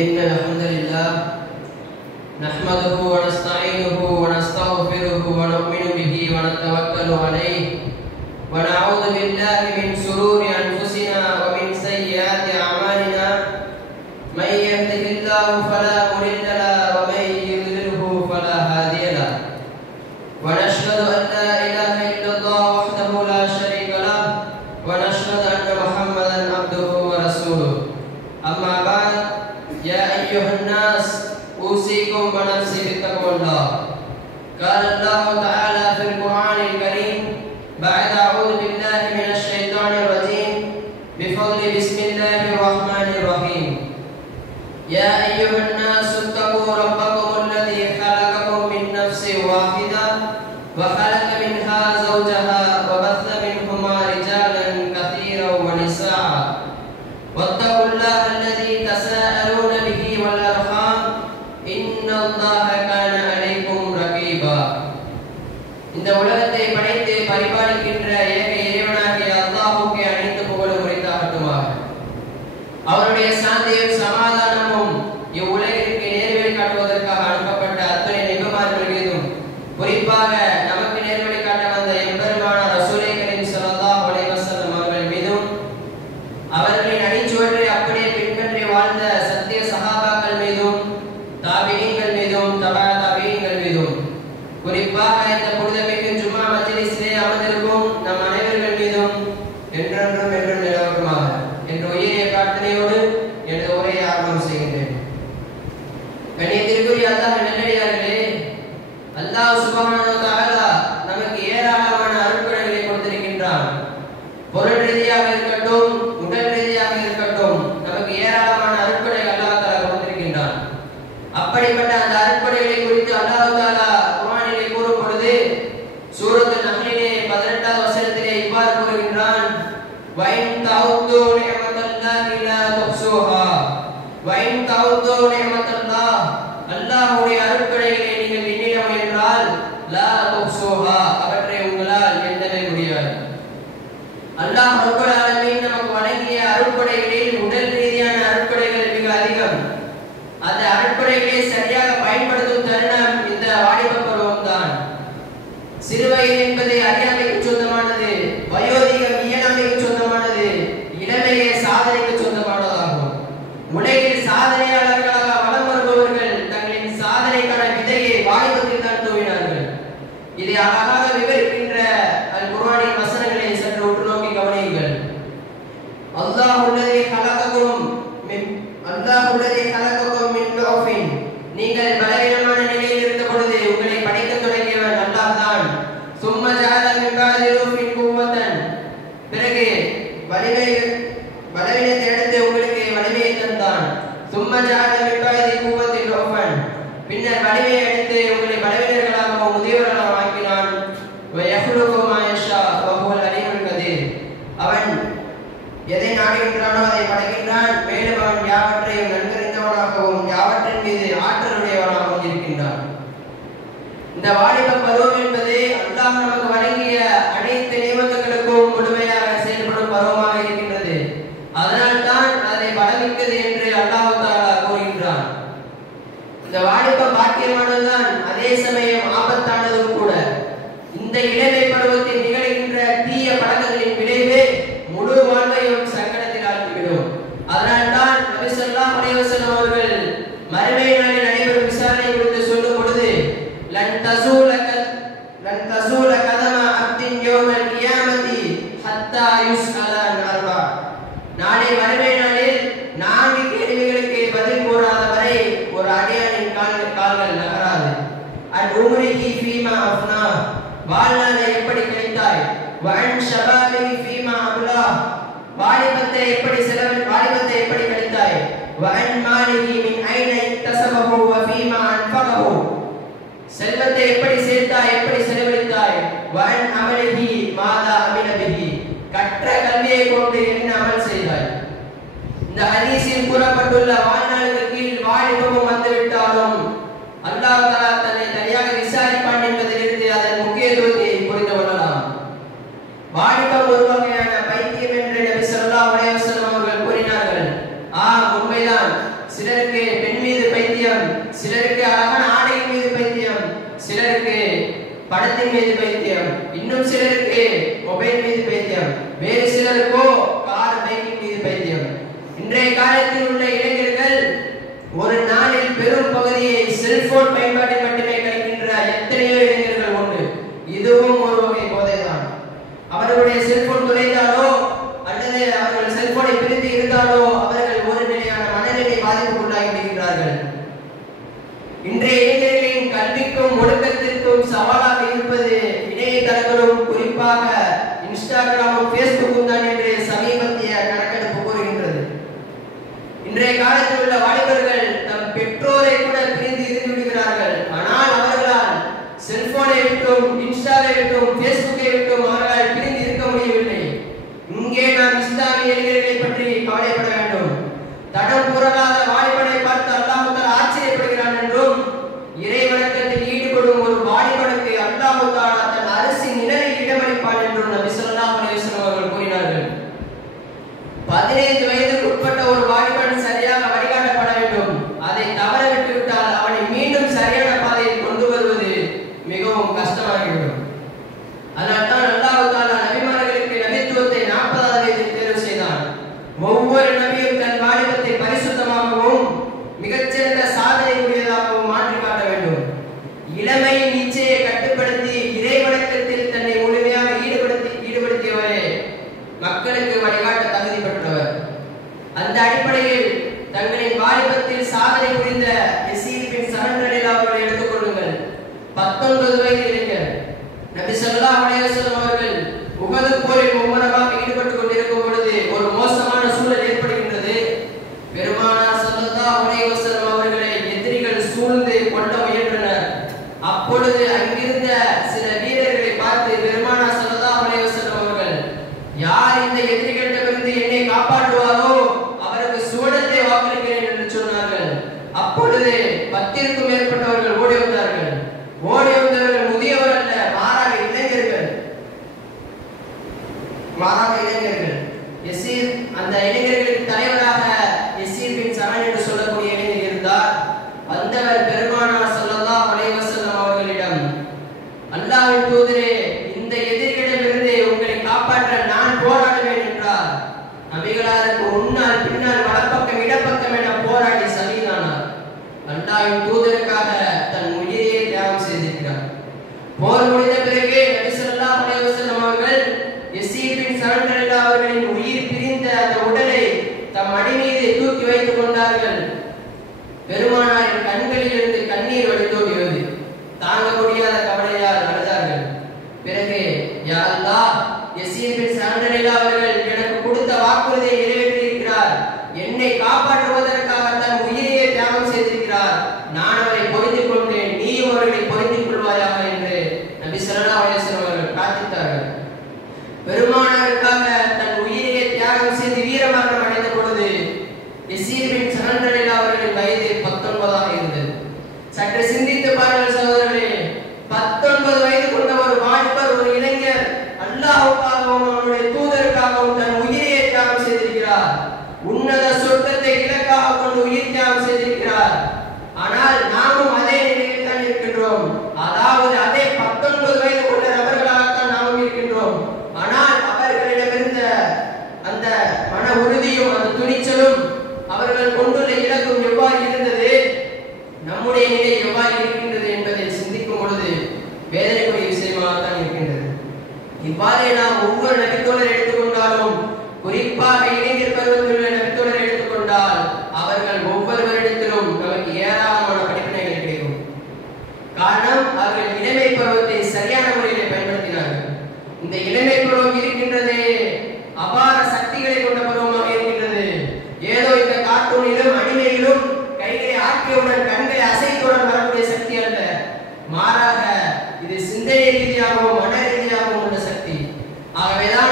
إن الحمد لله نحمده ونستعينه ونستغفره ونؤمن به ونتوكل عليه ونعوذ بالله من شرور أنفسنا ومن سيئات أعمالنا من يهده الله فلا مضل له ومن يضلله فلا هادي له ونشهد أن لا إله إلا الله وحده لا شريك له ونشهد أن محمدا عبده ورسوله أما بعد يا أيها الناس أوصيكم ونفسي بتقوى الله قال الله تعالى في القرآن الكريم بعد أعوذ بالله من الشيطان الرجيم بفضل بسم الله الرحمن الرحيم يا أيها الناس اتقوا ربكم الذي خلقكم من نفس واحدة وخلق منها زوجها وبث منهما رجالا كثيرا ونساء واتقوا الله الذي تساءلون به والأرحام إن الله كان عليكم رقيبا. இந்த உலகத்தை படைத்து பரிபாலிக்கின்ற ஏக இறைவனாகிய அல்லாஹ்வுக்கே அனைத்து புகழும் உரித்தாகட்டுமாக. அவருடைய சாந்தியும் சமாதானமும் இவ்வுலகிற்கு நேர்வழி காட்டுவதற்காக அனுப்பப்பட்ட அத்தனை நபிமார்கள் மீதும் குறிப்பாக நமக்கு நேர்வழி காட்ட வந்த எம்பெருமான ரசூலே கரீம் ஸல்லல்லாஹு அலைஹி வஸல்லம் அவர்கள் மீதும் அவர்களின் அடிச்சுவற்றை அப்படியே பின்பற்றி வாழ்ந்த சத்திய சஹாபாக்கள் மீதும் தாபீஈன்கள் மீதும் தபா தாபீஈன்கள் மீதும் குறிப்பாக இந்த புனிதமிகு ஜும்மா மஜ்லிஸிலே அமர்ந்திருக்கும் நம் அனைவர்கள் மீதும் என்றென்றும் என்றும் நிலவட்டுமாக என்ற உயரிய பிரார்த்தனையோடு எனது உரையை ஆரம்பம் செய்கின்றேன். கண்ணியத்திற்குரிய அல்லாஹ் நல்லடியார்களே, அல்லாஹ் சுப்ஹானஹு வ தஆலா நமக்கு ஏராளமான அருட்கொடைகளை கொடுத்திருக்கின்றான். பொருள் ரீதியாக இருக்கட்டும், உடல் ரீதியாக இருக்கட்டும், நமக்கு ஏராளமான அருட்கொடைகள் அல்லாஹ் தஆலா கொடுத்திருக்கின்றான். அப்படிப்பட்ட அந்த அருட்கொடைகளை குறித்து அல்லாஹ் தஆலா குர்ஆனிலே கூறும் பொழுது சூரத்துல் நஹ்லிலே 18வது வசனத்திலே இவ்வாறு கூறுகின்றான், வஇன் தஅது நிஅமத்தல்லாஹி லா துஹ்ஸூஹா. வஇன் தஅது நிஅமத்தல்லாஹ், அல்லாஹ்வுடைய அருட்கொடைகளை நீங்கள் எண்ணிட முயன்றால் லா துஹ்ஸூஹா, அவற்றை உங்களால் எண்ணவே முடியாது. அல்லாஹ் ரப்பல் ஆலமீன் நமக்கு வழங்கிய அருட்கொடைகளில் உடல் ரீதியான அருட்கொடைகள் மிக அதிகம். அந்த அருட்கொடைகளை சரியாக பயன்படுத்தும் தருணம் இந்த வாலிப பருவம் தான். சிறுவயது என்பது அறியாமைக்கு சொந்தமானது, வயோதிகம் இயலாமைக்கு சொந்தமானது, இளமையே சாதனைக்கு சொந்தமானதாகும். உலகில் சாதனையாளர்களாக வலம் வருபவர்கள் தங்களின் சாதனைக்கான விதையை வாலிபத்தில் தான் தூவினார்கள். இதை அழகாக விவரிக்கின்ற அல் குர்ஆனின் வசனங்களை சற்று உற்று நோக்கி கவனியுங்கள். அல்லாஹுல்லதி ஹலககும் மின் லஃபின், நீங்கள் பலவீனமான நிலையில் இருந்த பொழுது உங்களை படைக்க தொடங்கியவன் அல்லாஹ் தான். சும்ம ஜஅல மின் பஅதி லஃபின் குவத்தன், பிறகு பலவீனத்தை அடுத்து உங்களுக்கு வலிமையை தந்தான். சும்ம ஜஅல மின் பஅதி குவத்தின் லஃபன், பின்னர் வலிமையை அடுத்து உங்களை பலவீனர்களாகவும் முதியவர்களாகவும் ஆக்கினான். வயஹ்லுகு மா யஷா வஹுவல் அலீமுல் கதீர், அவன் எதை நாடுகின்றானோ அதை படைக்கின்றான், மேலும் அவன் யாவற்றையும் நன்கறிந்தவனாகவும் யாவற்றின் மீது ஆற்றலுடையவனாகவும் இருக்கின்றான். இந்த வாலிப பருவம் என்பது அல்லாஹ் நமக்கு வழங்கிய அனைத்து நியமத்துகளுக்கும் முழுமையாக செயல்படும் பருவமாக இருக்கின்றது. அதனால் தான் அதை பலமிக்கது என்று அல்லாஹ் தஆலா கூறுகின்றான். இந்த வாலிப பாக்கியமானதுதான், அதே சமயம் ஆபத்தானதும் கூட. இந்த இளமை பருவத்தில் நிகழ்கின்ற தீய பழக்கங்களின் விளைவு முழு வாழ்வையும் சங்கடத்தில் ஆழ்த்திவிடும். அதனால் தான் நபி ஸல்லல்லாஹு அலைஹி வஸல்லம் அவர்கள் மறுமை நாளில் நடைபெறும் விசாரணை குறித்து சொல்லும் பொழுது லன் தஸூல கதம அப்தின் யௌமல் கியாமத்தி ஹத்தா யுஸ்அல அன் அர்பா, நாளை மறுமை நாளில் 4 கேள்விகளுக்கு பதில் கூறாத வரை ஒரு அடியானின் கால்கள் நகராது. அன் உம்ரிஹி ஃபீமா அஃப்னா, வாழ்நாளை எப்படி கழித்தாய். வஅன் ஷபாபிஹி ஃபீமா அப்லா, வாலிபத்தை எப்படி கழித்தாய். வஅன் மாலிஹி மின் ஐன இக்தஸபஹு வ ஃபீமா அன்ஃபகஹு, செல்வத்தை எப்படி சேர்த்தாய், எப்படி செலவழித்தாய். வஅன் அமலிஹி மாதா அமில பிஹி, கற்ற கல்வியை கொண்டு என்ன அமல் செய்தாய். இந்த ஹதீஸில் கூறப்பட்டுள்ள வாழ்நாளுக்கு கீழ் வாலிபமும் வந்துவிட்டாலும் அல்லாஹ் தஆலா தன்னை தனியாக விசாரிப்பான் என்பதிலிருந்து அதன் முக்கியத்துவத்தை புரிந்து கொள்ளலாம். வாலிபம் ஒரு வகையான பைத்தியம் என்று நபி ஸல்லல்லாஹு அலைஹி வஸல்லம் அவர்கள் கூறினார்கள். உண்மைதான். சிலருக்கு பெண் மீது பைத்தியம், சிலருக்கு அழகான ஆடையின் மீது பைத்தியம், சிலருக்கு படத்தின் மீது பைத்தியம், இன்னும் சிலருக்கு மொபைல் மீது பைத்தியம், வேறு சிலருக்கோ கார் பைக்கின் மீது பைத்தியம். இன்றைய காலத்தில் உள்ள இளைஞர்கள் ஒரு நாளில் பெரும் பகுதியை செல்போன் பயன்பாட்டில் மட்டுமே கழிக்கின்ற எத்தனையோ இளைஞர்கள் உண்டு. இதுவும் ஒரு வகை போதைதான். அவர்களுடைய செல்போன் தொலைந்தாலோ அல்லது அவர்கள் செல்போனை பிரித்து இருந்தாலோ அவர்கள் ஒரு நிலையான மனநிலை பாதிப்புக்குள்ளாகி விடுகிறார்கள். இன்றைய இளைஞர்களின் கல்விக்கும் ஒழுக்கத்திற்கும் சவாலாக இருப்பது இணையதளங்களும் குறிப்பாக இன்ஸ்டாகிராமும் பேஸ்புக்கும் தான் என்று சமீபத்திய கணக்கெடுப்பு கூறுகின்றது. இன்றைய காலத்தில் உள்ள வாலிபர்கள் தம் பெற்றோரை கூட பிரிந்து இருந்து விடுகிறார்கள். ஆனால் அவர்களால் செல்போனை விட்டும் இன்ஸ்டாவை விட்டும் பேஸ்புக்கை விட்டும் அவர்களால் பிரிந்து இருக்க முடியவில்லை. இங்கே நாம் இஸ்லாமிய இளைஞர்களை பற்றி கவலைப்பட வேண்டும். தடம் புரளாத வாலிபனை பார்த்து அல்லாஹ் தஆலா ஆச்சரியப்படுகிறான் என்றும், இறை வணக்கத்தில் ஈடுபடும் ஒரு வாலிபனுக்கு அல்லாஹ் தஆலா தன் அரசின் நிழலில் இடமளிப்பான் என்றும் நபி ஸல்லல்லாஹு அலைஹி வஸல்லம் அவர்கள் கூறினார்கள். 15 வயதுக்கு உட்பட்ட ஒரு வாலிபன் சரியாக வழிகாட்டப்பட வேண்டும். அதை தவற விட்டுவிட்டால் அவனை மீண்டும் சரியான பாதையில் கொண்டு வருவது மிகவும் கஷ்டமாகிவிடும். அதனால்தான் அல்லாஹ் தஆலா நபிமார்களுக்கு நபித்துவத்தை 40வது வயதில் தேர்வு செய்தான். ஒவ்வொரு நபியும் தன் வாலிபத்தை பரிசுத்தமாகவும் மிகச்சிறந்த சாதனை உடையதாகவும் மாற்றி காட்ட வேண்டும். இளமையின் இச்சையை கட்டுப்படுத்தி இறை வணக்கத்தில் தன்னை முழுமையாக ஈடுபடுத்தியவரே மக்களுக்கு வழிகாட்ட தகுதி பெற்றவர். அந்த அடிப்படையில் தங்களின் வாலிபத்தில் சாதனை புரிந்த யஸீத் பின் ஸஹன் ரலியல்லாஹு அவர்களை எடுத்துக் கொள்ளுங்கள். 19 வயது இளைஞர். நபி ஸல்லல்லாஹு அலைஹி வஸல்லம் அவர்கள் உஹது போரில் மும்முரமாக ஈடுபட்டுக் கொண்டிருக்கும் பொழுது ஒரு மோசமான சூழல் ஏற்படுகின்றது. பெருமானார் ஸல்லல்லாஹு அலைஹி வஸல்லம் அவர்களை எதிரிகள் சூழ்ந்து கொல்ல முயன்றனர். அப்பொழுது அங்கிருந்த சில வீரர்களை பார்த்து பெருமானார் ஸல்லல்லாஹு அலைஹி வஸல்லம் அவர்கள், யார் இந்த எதிரிகளிடமிருந்து என்னை காப்பாற்றுவாரோ அவருக்கு சுவனத்தை வாக்களிக்கிறேன் என்று சொன்னார்கள். அப்பொழுது 10க்கும் மேற்பட்டவர்கள் ஓடி வந்தார்கள். ஓடி வந்தவர்கள் முதியவர் அல்ல, மாறாக இளைஞர்கள். யஸீத், அந்த இளைஞர்களுக்கு தலைவராக யஸீத் பின் ஸஹன் என்று சொல்லக்கூடிய இளைஞர் இருந்தார். வந்தவர் பெருமானார் ஸல்லல்லாஹு அலைஹி வஸல்லம் அவர்களிடம், அல்லாஹ்வின் தூதரே, இந்த எதிரிகளிடமிருந்து உங்களை காப்பாற்ற நான் போராடுவேன் என்றார். நபிகளாருக்கு முன்னால் பின்னால் வலப்பக்கம் இடப்பக்கம் என போராடி சலீனானார். அல்லாஹ்வின் தூதருக்காக தன் உயிரையே தியாகம் செய்திருக்கிறார். போர் முடிந்த பிறகு நபி ஸல்லல்லாஹு அலைஹி வஸல்லம் அவர்கள் யஸீத் பின் ஸஹன் ரலியல்லாஹு அவர்களின் உயிர் பிரிந்த அந்த உடலை தம் மடி மீது தூக்கி வைத்துக் கொண்டார்கள். பெருமானாரின் கண்களில் இருந்து கண்ணீர் வடிந்தோடியது. தாங்க முடியாத கவலையால் அழுதார்கள். பிறகு, யா அல்லாஹ், யஸீத் பின் ஸஹன் ரலியல்லாஹு அவர்கள் எனக்கு கொடுத்த வாக்குறுதியை நிறைவேற்றியிருக்கிறார். என்னை காப்பாற்றுவதற்காக தன் உயிரையே தியாகம் செய்திருக்கிறார். நான் அவரை பொருந்திக் கொண்டேன், நீயும் அவர்களை பொருந்திக் கொள்வாயாக என்று நபி ஸல்லல்லாஹு அலைஹி வஸல்லம் அவர்கள் பிரார்த்தித்தார்கள். பெருமானாருக்காக தன் உயிரையே தியாகம் செய்து வீரமரணம் அடைந்த பொழுது யஸீத் பின் ஸஹன் ரலியல்லாஹு அவர்களின் வயது 19ஆக இருந்தது. சற்று சிந்தித்து பாருங்கள் சகோதரர்களே, 19 வயது கொண்ட ஒரு வாலிபர், ஒரு இளைஞர் அல்லாஹ்வுக்காகவும் அவருடைய தூதருக்காகவும் தன் உயிரையே தியாகம் செய்திருக்கிறார். உன்னத சொர்க்கத்தை இலக்காக கொண்டு உயிர் தியாகம் செய்திருக்கிறார். ஆனால் நாமும் அதே நிலையில் தான் இருக்கின்றோம். அதாவது அதே 19 வயது கொண்ட நபர்களாகத்தான் நாமும் இருக்கின்றோம். ஆனால் அவர்களிடமிருந்த அந்த மன உறுதியும் அந்த துணிச்சலும் அவர்கள் கொண்டுள்ள இலக்கும் எவ்வாறு இருந்தது, நம்முடைய நிலை எவ்வாறு இருக்கின்றது என்பதை சிந்திக்கும் பொழுது வேதனைக்குரிய விஷயமாகத்தான் இருக்கின்றது. இவ்வாறே நாம் ஒவ்வொரு நபித்தோழர் எடுத்துக்கொண்டாலும், குறிப்பாக இளைஞர் பருவத்தில் உள்ள நபித்தோழர் எடுத்துக்கொண்டால், அவர்கள் ஒவ்வொரு வருடத்திலும் நமக்கு ஏராளமான படிப்பினைகள் கிடைக்கும். காரணம், அவர்கள் இளமை பருவத்தை சரியான முறையில் பயன்படுத்தினார்கள். இந்த இளமை பருவம் இருக்கின்றதே அபார சக்திகளை கொண்ட பருவமாக இருக்கின்றது. ஏதோ இந்த கார்ட்டூனிலும் அனிமையிலும் கைகளை ஆக்கியவுடன் கண்களை அசைத்தவுடன் வரக்கூடிய சக்தி அல்ல. மாறாக இது சிந்தனை ரீதியாகவும் மன ரீதியாகவும் உள்ள சக்தி. ஆகவேதான்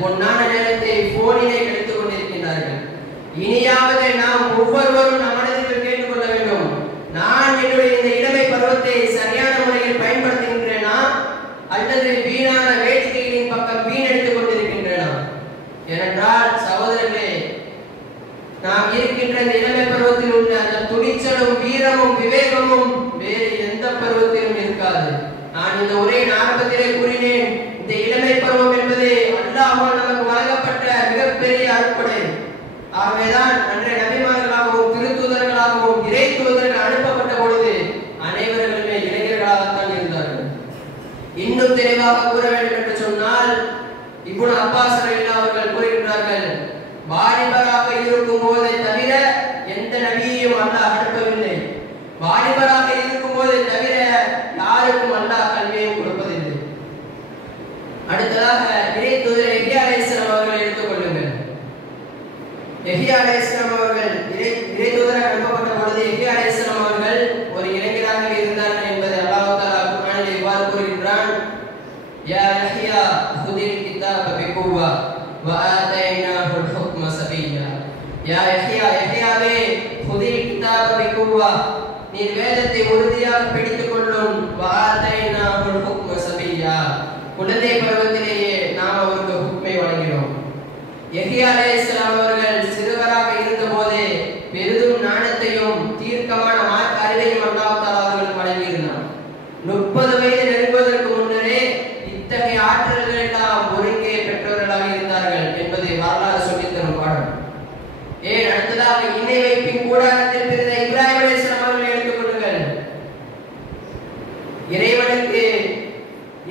பொன்னான நேரத்தை போனிலே கழித்துக் கொண்டிருக்கின்றார்கள். இனியாவது நாம் ஒவ்வொருவரும் நம் மனதில் கேட்டுக்கொள்ள வேண்டும், நான் என்னுடைய இந்த இளமை பருவத்தை சரியான முறையில் பயன்படுத்துகின்றேனா அல்லது வீணான வேடிக்கைகளின் பக்கம் வீணடித்துக் கொண்டிருக்கின்றேனா? ஏனென்றால் சகோதரர்களே, நாம் இருக்கின்ற இந்த இளமை பருவத்தில் உள்ள அந்த துணிச்சலும் வீரமும் விவேகமும் வேறு எந்த பருவத்திலும் இருக்காது. நான் இந்த உரையின் ஆரம்பத்திலே கூறினேன், இந்த இளமை பருவம் என்பது அல்லாஹ்வால் நமக்கு வழங்கப்பட்ட மிகப்பெரிய அருட்கொடை. ஆகவேதான் அன்றைய நபிமார்களாகவும் திருத்தூதர்களாகவும் இறை தூதர்கள் அனுப்பப்பட்ட பொழுது அனைவர்களுமே இளைஞர்களாகத்தான் இருந்தார்கள். இன்னும் தெளிவாக கூற வேண்டும் என்று சொன்னால், இப்னு அப்பாஸ் ரலியல்லாஹு அவர்கள் கூறுகின்றார்கள், வாலிபராக இருக்கும் போதை தவிர எந்த நபியையும் அல்லாஹ் அனுப்பவில்லை. வாலிபராக இருக்கும் போதை தவிர யாருக்கும் அல்லாஹ் கல்வியை கொடுப்பதில்லை. அடுத்ததாக இறை தூதர் யஹ்யா அலைஹிஸ்ஸலாம் அவர்களை எடுத்துக் கொள்ளுங்கள். யஹ்யா அலைஹிஸ்ஸலாம் அவர்கள் இறை தூதராக அனுப்பப்பட்ட பொழுது யஹ்யா அலைஹிஸ்ஸலாம் அவர்கள் ஒரு இளைஞராக இருந்தார்கள் என்பதை அல்லாஹ் தஆலா குர்ஆனில் இவ்வாறு கூறுகின்றான், யா யஹ்யா ஹுதில் கிதாப பிகுவா வ ஆதைனாஹுல் ஹுக்ம சபியா. யா யஹ்யா, யஹ்யாவே, ஹுதில் கிதாப பிகுவா, நீ வேதத்தை உறுதியாக பிடித்துக் கொள்ளும். வ ஆதைனாஹுல் ஹுக்ம சபியா, குழந்தை பருவத்திலேயே நாம் அவருக்கு ஹுக்மை வழங்கினோம். யஹ்யா அலைஹிஸ்ஸலாம் அவர்கள் சிறுவராக இருந்த போதே பெரிதும் ஞானத்தையும் தீர்க்கமான மார்க்க அறிவையும் அல்லாஹ் தஆலா அவர்களுக்கு வழங்கியிருந்தார். 30 வயது நெருங்குவதற்கு முன்னரே இத்தகைய ஆற்றல்கள் எல்லாம் ஒருங்கே பெற்றவர்களாக இருந்தார்கள் என்பதை வரலாறு சொல்லித் தரும் பாடம். அடுத்ததாக இணை வைப்பின் கூடாரத்தில் பிறந்த இப்ராஹிம் அலைஹிஸ்ஸலாம் அவர்களை எடுத்துக் கொள்ளுங்கள். இறைவனுக்கு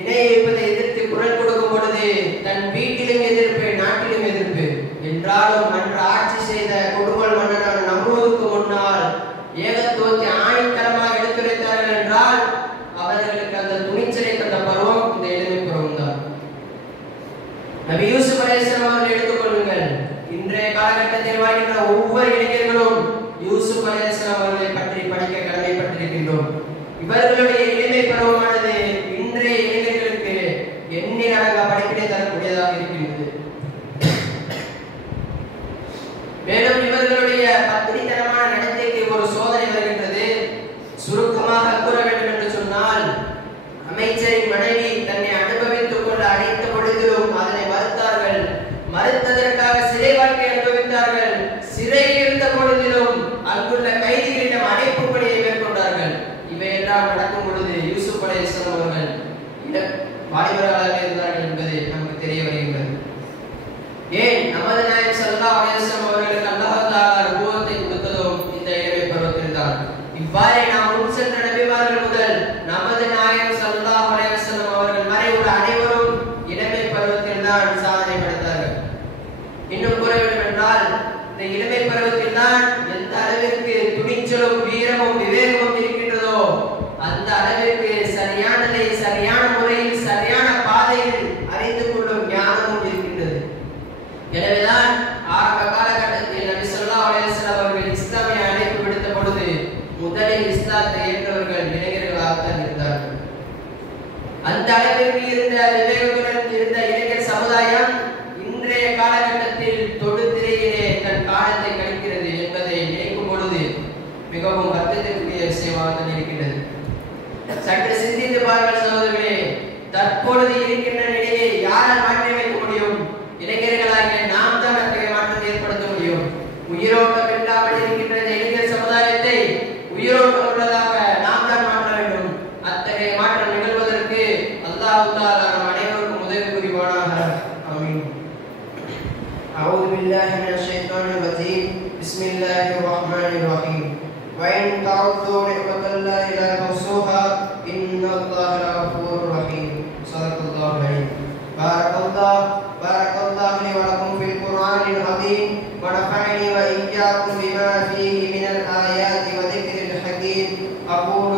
இணை வைப்பதை எதிர்த்து குரல் கொடுக்கும் பொழுது தன் வீட்டிலும் எதிர்ப்பு, நாட்டிலும் எதிர்ப்பு என்றாலும் அன்று ஆட்சி செய்த கொடுங்கோல் மன்னனான நம்ரூதுக்கு முன்னால் ஏகத்துவத்தை ஆணித்தரமாக எடுத்துரைத்தார்கள் என்றால் அவர்களுக்கு அந்த துணிச்சலை தந்த பருவம் இந்த இளமை பருவம் தான். நபி யூசுப் அலைஹிஸ்ஸலாம் அவர்களை எடுத்துக் கொள்ளுங்கள். இன்றைய காலகட்டத்தில் வாழ்கின்ற ஒவ்வொரு இளைஞர்களும் யூசுப் அலைஹிஸ்ஸலாம் அவர்களை பற்றி படிக்க கடமைப்பட்டிருக்கின்றோம். இவர்களுடைய இளமை பருவமானது இன்றைய இளைஞர்களுக்கு எண்ணிலடங்கா படிப்பினை தரக்கூடியதாக இருக்கின்றது. மேலும் இவர்களுடைய பத்திரித்தனமான நடத்தைக்கு ஒரு சோதனை வருகின்றது. சுருக்கமாக கூற வேண்டும் என்று சொன்னால், அமைச்சரின் மனைவி தன்னை அனுபவித்துக் கொள்ள அழைத்த பொழுதிலும் அதனை மறுத்தார்கள். மறுத்ததற்காக சிறை வாழ்க்கை அனுபவித்தார்கள். சிறையில் இருந்த பொழுதிலும் அங்குள்ள கைதிகளிடம் அழைப்பு பணியை மேற்கொண்டார்கள். இவையெல்லாம் நடக்கும் பொழுது யூசுப் அலைஹிஸ்ஸலாம் அவர்கள் வாலிபர்களாக இருந்தார்கள் என்பது நமக்கு தெரிய வருகின்றது. ஏன் நமது நாயகம் ஸல்லல்லாஹு அலைஹி வஸல்லம் அவர்களுக்கு அல்லாஹ் தஆலா நுபுவத்தை கொடுத்ததும் இந்த இளமை பருவத்தில் தான். இவ்வாறே நாம் முன் சென்ற நபிமார்கள் முதல் நமது நாயகம் ஸல்லல்லாஹு அலைஹி வஸல்லம் அவர்கள் வரை உள்ள அனைவரும் இளமை பருவத்தில் தான் சாதனை படைத்தார்கள். இன்னும் கூற வேண்டும் என்றால், இந்த இளமை பருவத்தில் தான் எந்த அளவிற்கு துணிச்சலும் வீரமும் விவேகமும் இருக்கின்றதோ அந்த அளவிற்கு சரியானதை சரியான முறையில் சரியான பாதையில் அறிந்து கொள்ளும் ஞானமும் இருக்கின்றது. எனவேதான் ஆரம்ப காலகட்டத்தில் நபி ஸல்லல்லாஹு அலைஹி வஸல்லம் அவர்கள் இஸ்லாமிய அழைப்பு விடுத்த பொழுது முதலில் இஸ்லாத்தை ஏற்றவர்கள் இளைஞர்களாகத்தான் இருந்தார்கள். அந்த அளவிற்கு இருந்த விவேகத்துடன் இருந்த இளைஞர் சமுதாயம் இன்றைய காலகட்டத்தில் தொடுதிரையிலே தன் காலத்தை கழிக்கிறது என்பதை நினைக்கும் பொழுது மிகவும் வருத்தத்திற்குரிய விஷயமாக இருக்கின்றது. சற்று சிந்தித்து பாருங்கள் சகோதரர்களே, தற்பொழுது இருக்கின்ற நிலையை யாரால் மாற்றி வைக்க முடியும்? இளைஞர்களாகிய நாம் தான் அத்தகைய மாற்றத்தை ஏற்படுத்த முடியும். உயிரோட்டம் இல்லாமல் இருக்கின்ற இளைஞர் சமுதாயத்தை உயிரோட்டம் உள்ளதாக நாம் தான் மாற்ற வேண்டும். அத்தகைய மாற்றம் நிகழ்வதற்கு அல்லாஹ் தஆலா நம் அனைவருக்கும் உதவி புரிவானாக. ஆமீன். அஊது பில்லாஹி மினஷ் ஷைத்தானிர் ரஜீம். பிஸ்மில்லாஹிர் ரஹ்மானிர் ரஹீம். وَإِن تَعُدُّوا نِعْمَةَ اللَّهِ لَا تُحْصُوهَا إِنَّ اللَّهَ لَغَفُورٌ رَحِيمٌ. صدق الله العظيم. بارك الله لي ولكم في القرآن العظيم ونفعني وإياكم بما فيه من الآيات وذكر الحكيم. أقول